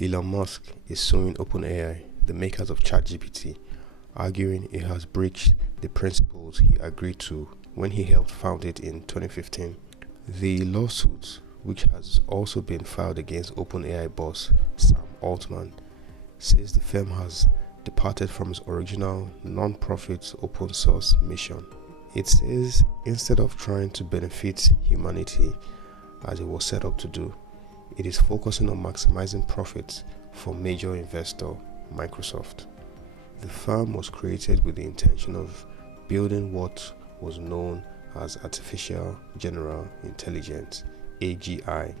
Elon Musk is suing OpenAI, the makers of ChatGPT, arguing it has breached the principles he agreed to when he helped found it in 2015. The lawsuit, which has also been filed against OpenAI boss Sam Altman, says the firm has departed from its original non-profit open source mission. It says instead of trying to benefit humanity as it was set up to do, it is focusing on maximizing profits for major investor Microsoft. The firm was created with the intention of building what was known as Artificial General Intelligence, AGI,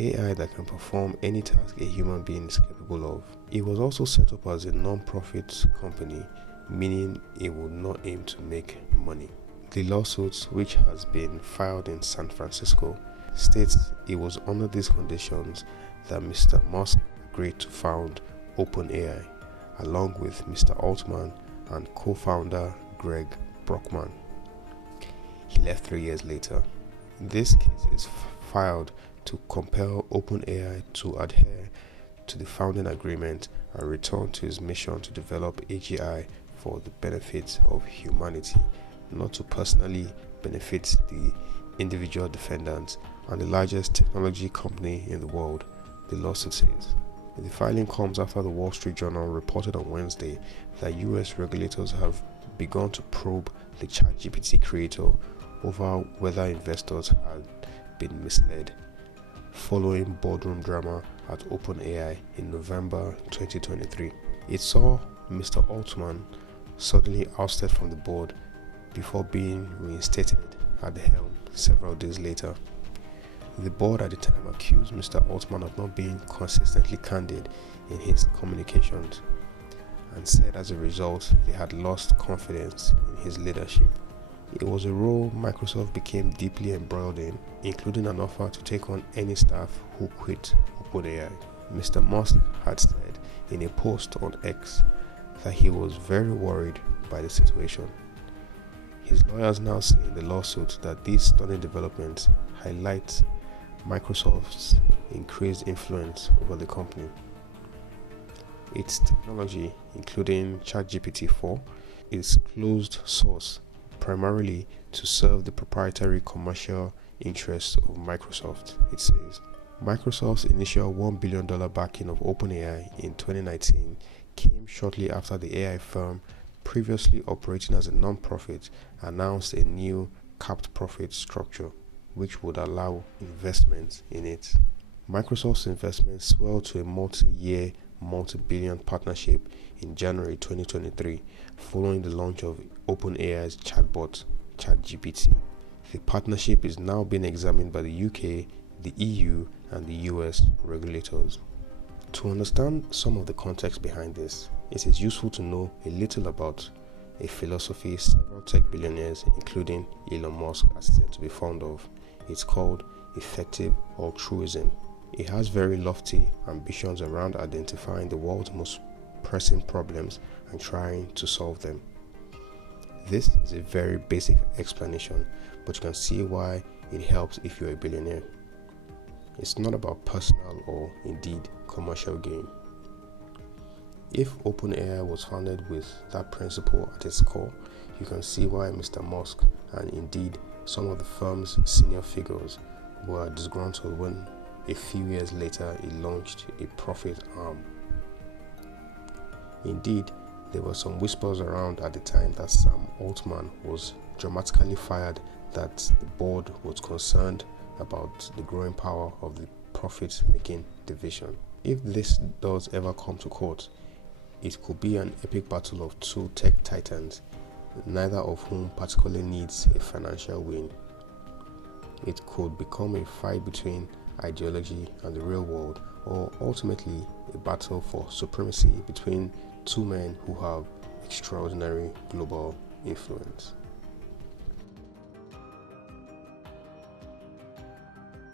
AI that can perform any task a human being is capable of. It was also set up as a non-profit company, meaning it would not aim to make money. The lawsuit, which has been filed in San Francisco, states it was under these conditions that Mr. Musk agreed to found OpenAI, along with Mr. Altman and co-founder Greg Brockman. He left 3 years later. This case is filed to compel OpenAI to adhere to the founding agreement and return to his mission to develop AGI for the benefit of humanity, not to personally benefit the individual defendants and the largest technology company in the world, the lawsuit says. The filing comes after the Wall Street Journal reported on Wednesday that US regulators have begun to probe the ChatGPT creator over whether investors had been misled, following boardroom drama at OpenAI in November 2023. It saw Mr. Altman suddenly ousted from the board before being reinstated at the helm several days later. The board at the time accused Mr. Altman of not being consistently candid in his communications and said as a result they had lost confidence in his leadership. It was a role Microsoft became deeply embroiled in, including an offer to take on any staff who quit OpenAI. Mr. Musk had said in a post on X that he was very worried by the situation. His lawyers now say in the lawsuit that these stunning developments highlight Microsoft's increased influence over the company. Its technology, including ChatGPT 4, is closed source, primarily to serve the proprietary commercial interests of Microsoft, it says. Microsoft's initial $1 billion backing of OpenAI in 2019 came shortly after the AI firm, previously operating as a non-profit, announced a new capped profit structure, which would allow investment in it. Microsoft's investment swelled to a multi-year, multi-billion partnership in January 2023, following the launch of OpenAI's chatbot, ChatGPT. The partnership is now being examined by the UK, the EU, and the US regulators. To understand some of the context behind this, it is useful to know a little about a philosophy several tech billionaires, including Elon Musk, are said to be fond of. It's called effective altruism. It has very lofty ambitions around identifying the world's most pressing problems and trying to solve them. This is a very basic explanation, but you can see why it helps if you're a billionaire. It's not about personal or indeed commercial gain. If OpenAI was founded with that principle at its core, you can see why Mr. Musk and indeed some of the firm's senior figures were disgruntled when a few years later it launched a profit arm. Indeed, there were some whispers around at the time that Sam Altman was dramatically fired, that the board was concerned about the growing power of the profit-making division. If this does ever come to court, it could be an epic battle of two tech titans, neither of whom particularly needs a financial win. It could become a fight between ideology and the real world, or ultimately a battle for supremacy between two men who have extraordinary global influence.